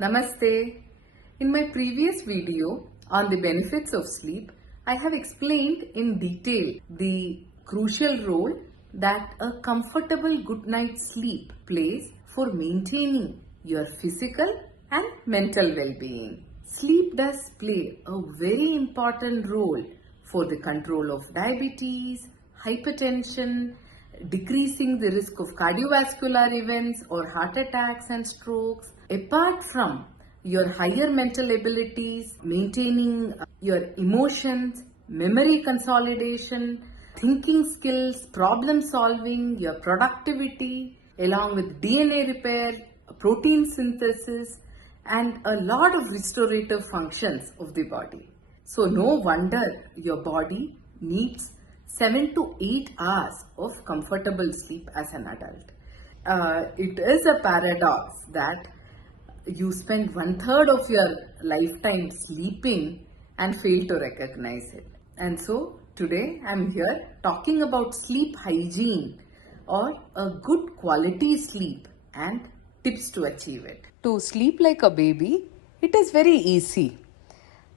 Namaste. In my previous video on the benefits of sleep, I have explained in detail the crucial role that a comfortable good night's sleep plays for maintaining your physical and mental well-being. Sleep does play a very important role for the control of diabetes, hypertension, decreasing the risk of cardiovascular events or heart attacks and strokes. Apart from your higher mental abilities, maintaining your emotions, memory consolidation, thinking skills, problem solving, your productivity, along with DNA repair, protein synthesis, and a lot of restorative functions of the body. So, no wonder your body needs 7 to 8 hours of comfortable sleep as an adult. It is a paradox that you spend 1/3 of your lifetime sleeping and fail to recognize it. And so today I'm here talking about sleep hygiene or a good quality sleep and tips to achieve it. To sleep like a baby, it is very easy.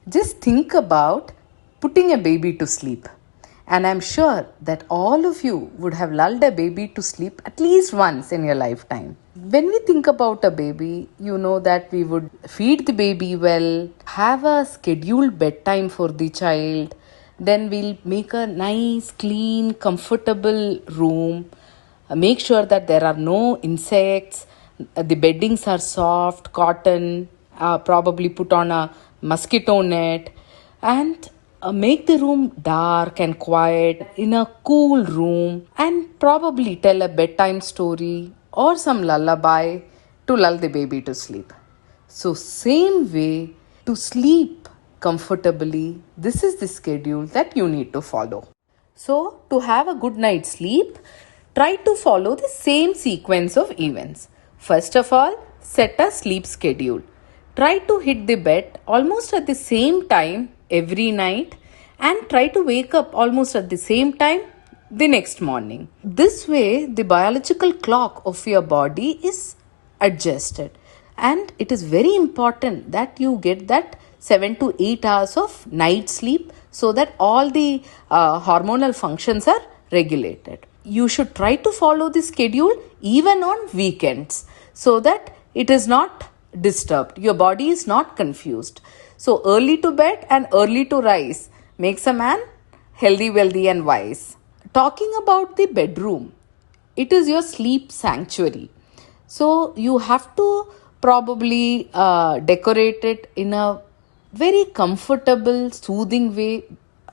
Just think about putting a baby to sleep. And I'm sure that all of you would have lulled a baby to sleep at least once in your lifetime. When we think about a baby, you know that we would feed the baby well, have a scheduled bedtime for the child, then we'll make a nice, clean, comfortable room, make sure that there are no insects, the beddings are soft, cotton, probably put on a mosquito net, and make the room dark and quiet in a cool room, and probably tell a bedtime story or some lullaby to lull the baby to sleep. So same way, to sleep comfortably, this is the schedule that you need to follow. So to have a good night's sleep, try to follow the same sequence of events. First of all, set a sleep schedule. Try to hit the bed almost at the same time every night and try to wake up almost at the same time the next morning. This way, the biological clock of your body is adjusted, and it is very important that you get that 7 to 8 hours of night sleep so that all the hormonal functions are regulated. You should try to follow the schedule even on weekends so that it is not disturbed. Your body is not confused. So early to bed and early to rise makes a man healthy, wealthy and wise. Talking about the bedroom, it is your sleep sanctuary. So you have to probably decorate it in a very comfortable, soothing way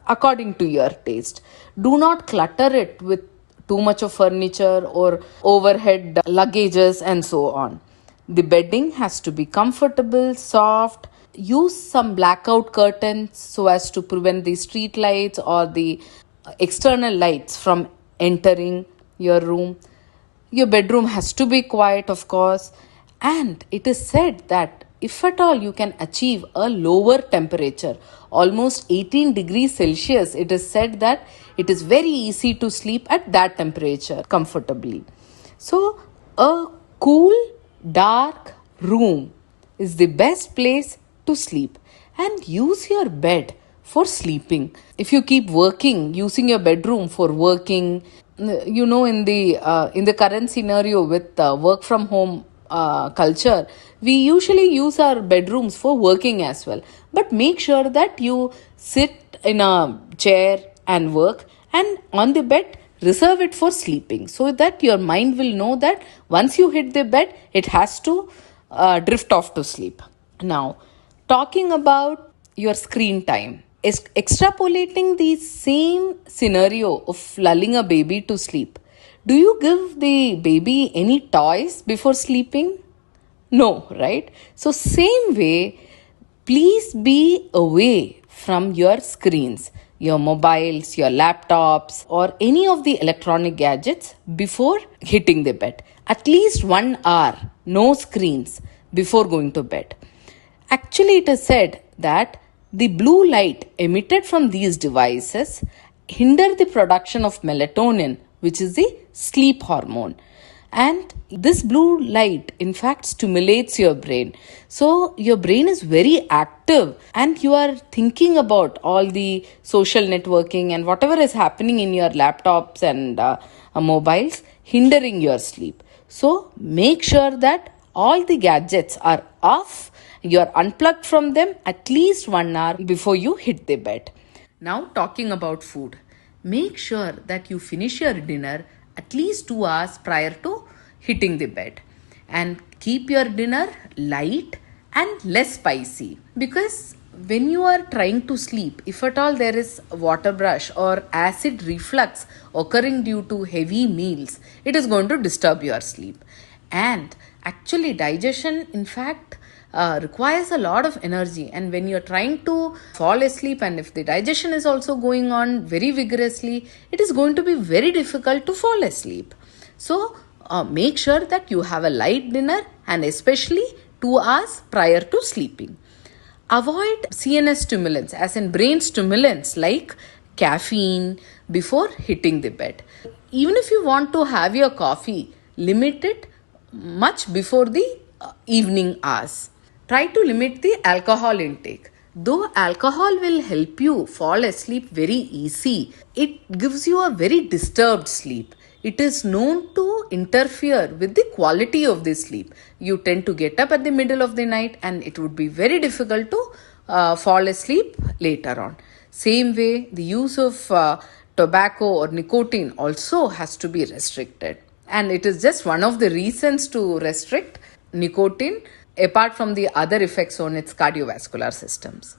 according to your taste. Do not clutter it with too much of furniture or overhead luggages and so on. The bedding has to be comfortable, soft. Use some blackout curtains so as to prevent the street lights or the external lights from entering your room. Your bedroom has to be quiet, of course. And it is said that if at all you can achieve a lower temperature, almost 18 degrees Celsius, it is said that it is very easy to sleep at that temperature comfortably. So, a cool, dark room is the best place to sleep, and use your bed for sleeping. If you keep working, using your bedroom for working, in the current scenario with work from home culture, we usually use our bedrooms for working as well. But make sure that you sit in a chair and work, and on the bed reserve it for sleeping, so that your mind will know that once you hit the bed, it has to drift off to sleep. Now, talking about your screen time, extrapolating the same scenario of lulling a baby to sleep, do you give the baby any toys before sleeping? No, right? So same way, please be away from your screens, your mobiles, your laptops, or any of the electronic gadgets before hitting the bed. At least 1 hour, no screens before going to bed. Actually, it is said that the blue light emitted from these devices hinder the production of melatonin, which is the sleep hormone. And this blue light in fact stimulates your brain, so your brain is very active and you are thinking about all the social networking and whatever is happening in your laptops and mobiles, hindering your sleep. So make sure that all the gadgets are off, you are unplugged from them at least 1 hour before you hit the bed. Now, talking about food, make sure that you finish your dinner at least 2 hours prior to hitting the bed, and keep your dinner light and less spicy, because when you are trying to sleep, if at all there is water brush or acid reflux occurring due to heavy meals, it is going to disturb your sleep. And actually, digestion, in fact, requires a lot of energy, and when you're trying to fall asleep and if the digestion is also going on very vigorously, it is going to be very difficult to fall asleep. So make sure that you have a light dinner, and especially 2 hours prior to sleeping. Avoid CNS stimulants, as in brain stimulants like caffeine, before hitting the bed. Even if you want to have your coffee, limit it much before the evening hours. Try to limit the alcohol intake. Though alcohol will help you fall asleep very easy, it gives you a very disturbed sleep. It is known to interfere with the quality of the sleep. You tend to get up at the middle of the night and it would be very difficult to fall asleep later on. Same way, the use of tobacco or nicotine also has to be restricted. And it is just one of the reasons to restrict nicotine, apart from the other effects on its cardiovascular systems.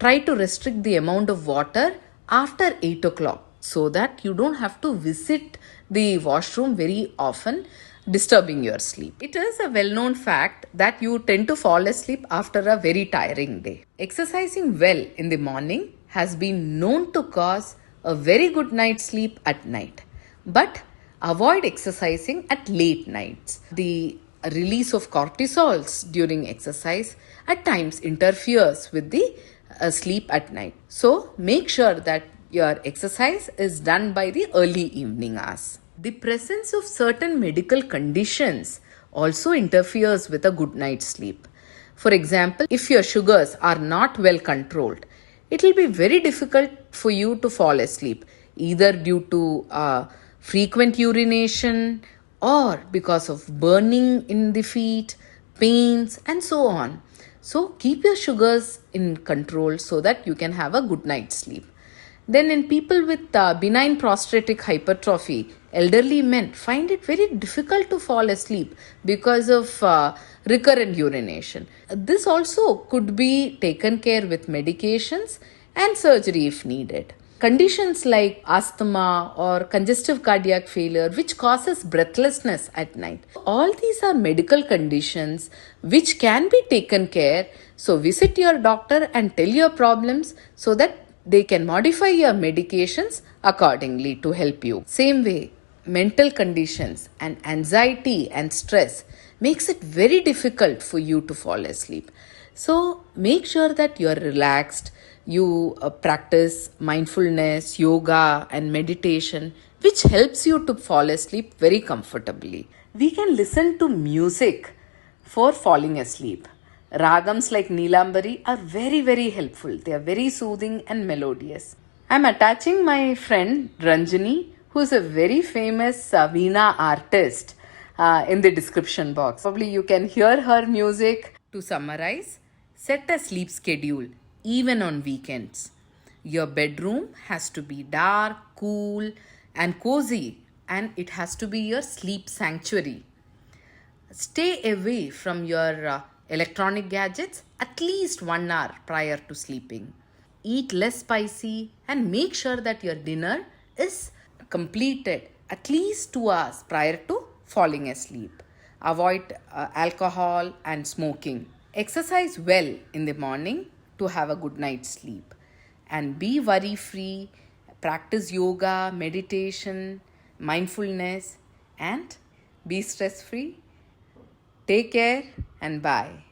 Try to restrict the amount of water after 8 o'clock so that you don't have to visit the washroom very often, disturbing your sleep. It is a well known fact that you tend to fall asleep after a very tiring day. Exercising well in the morning has been known to cause a very good night's sleep at night. But avoid exercising at late nights. The release of cortisols during exercise at times interferes with the sleep at night. So make sure that your exercise is done by the early evening hours. The presence of certain medical conditions also interferes with a good night's sleep. For example, if your sugars are not well controlled, it will be very difficult for you to fall asleep, either due to frequent urination or because of burning in the feet, pains, and so on. So keep your sugars in control so that you can have a good night's sleep. Then in people with benign prostatic hypertrophy, elderly men find it very difficult to fall asleep because of recurrent urination. This also could be taken care with medications and surgery if needed. Conditions like asthma or congestive cardiac failure, which causes breathlessness at night. All these are medical conditions which can be taken care. So visit your doctor and tell your problems so that they can modify your medications accordingly to help you. Same way, mental conditions and anxiety and stress makes it very difficult for you to fall asleep. So make sure that you are relaxed. You practice mindfulness, yoga, and meditation, which helps you to fall asleep very comfortably. We can listen to music for falling asleep. Ragams like Neelambari are very, very helpful. They are very soothing and melodious. I'm attaching my friend Ranjani, who is a very famous Veena artist, in the description box. Probably you can hear her music. To summarize, set a sleep schedule even on weekends. Your bedroom has to be dark, cool, and cozy, and it has to be your sleep sanctuary. Stay away from your electronic gadgets at least 1 hour prior to sleeping. Eat less spicy and make sure that your dinner is completed at least 2 hours prior to falling asleep. Avoid alcohol and smoking. Exercise well in the morning to have a good night's sleep. And be worry free. Practice yoga, meditation, mindfulness, and be stress free. Take care and bye.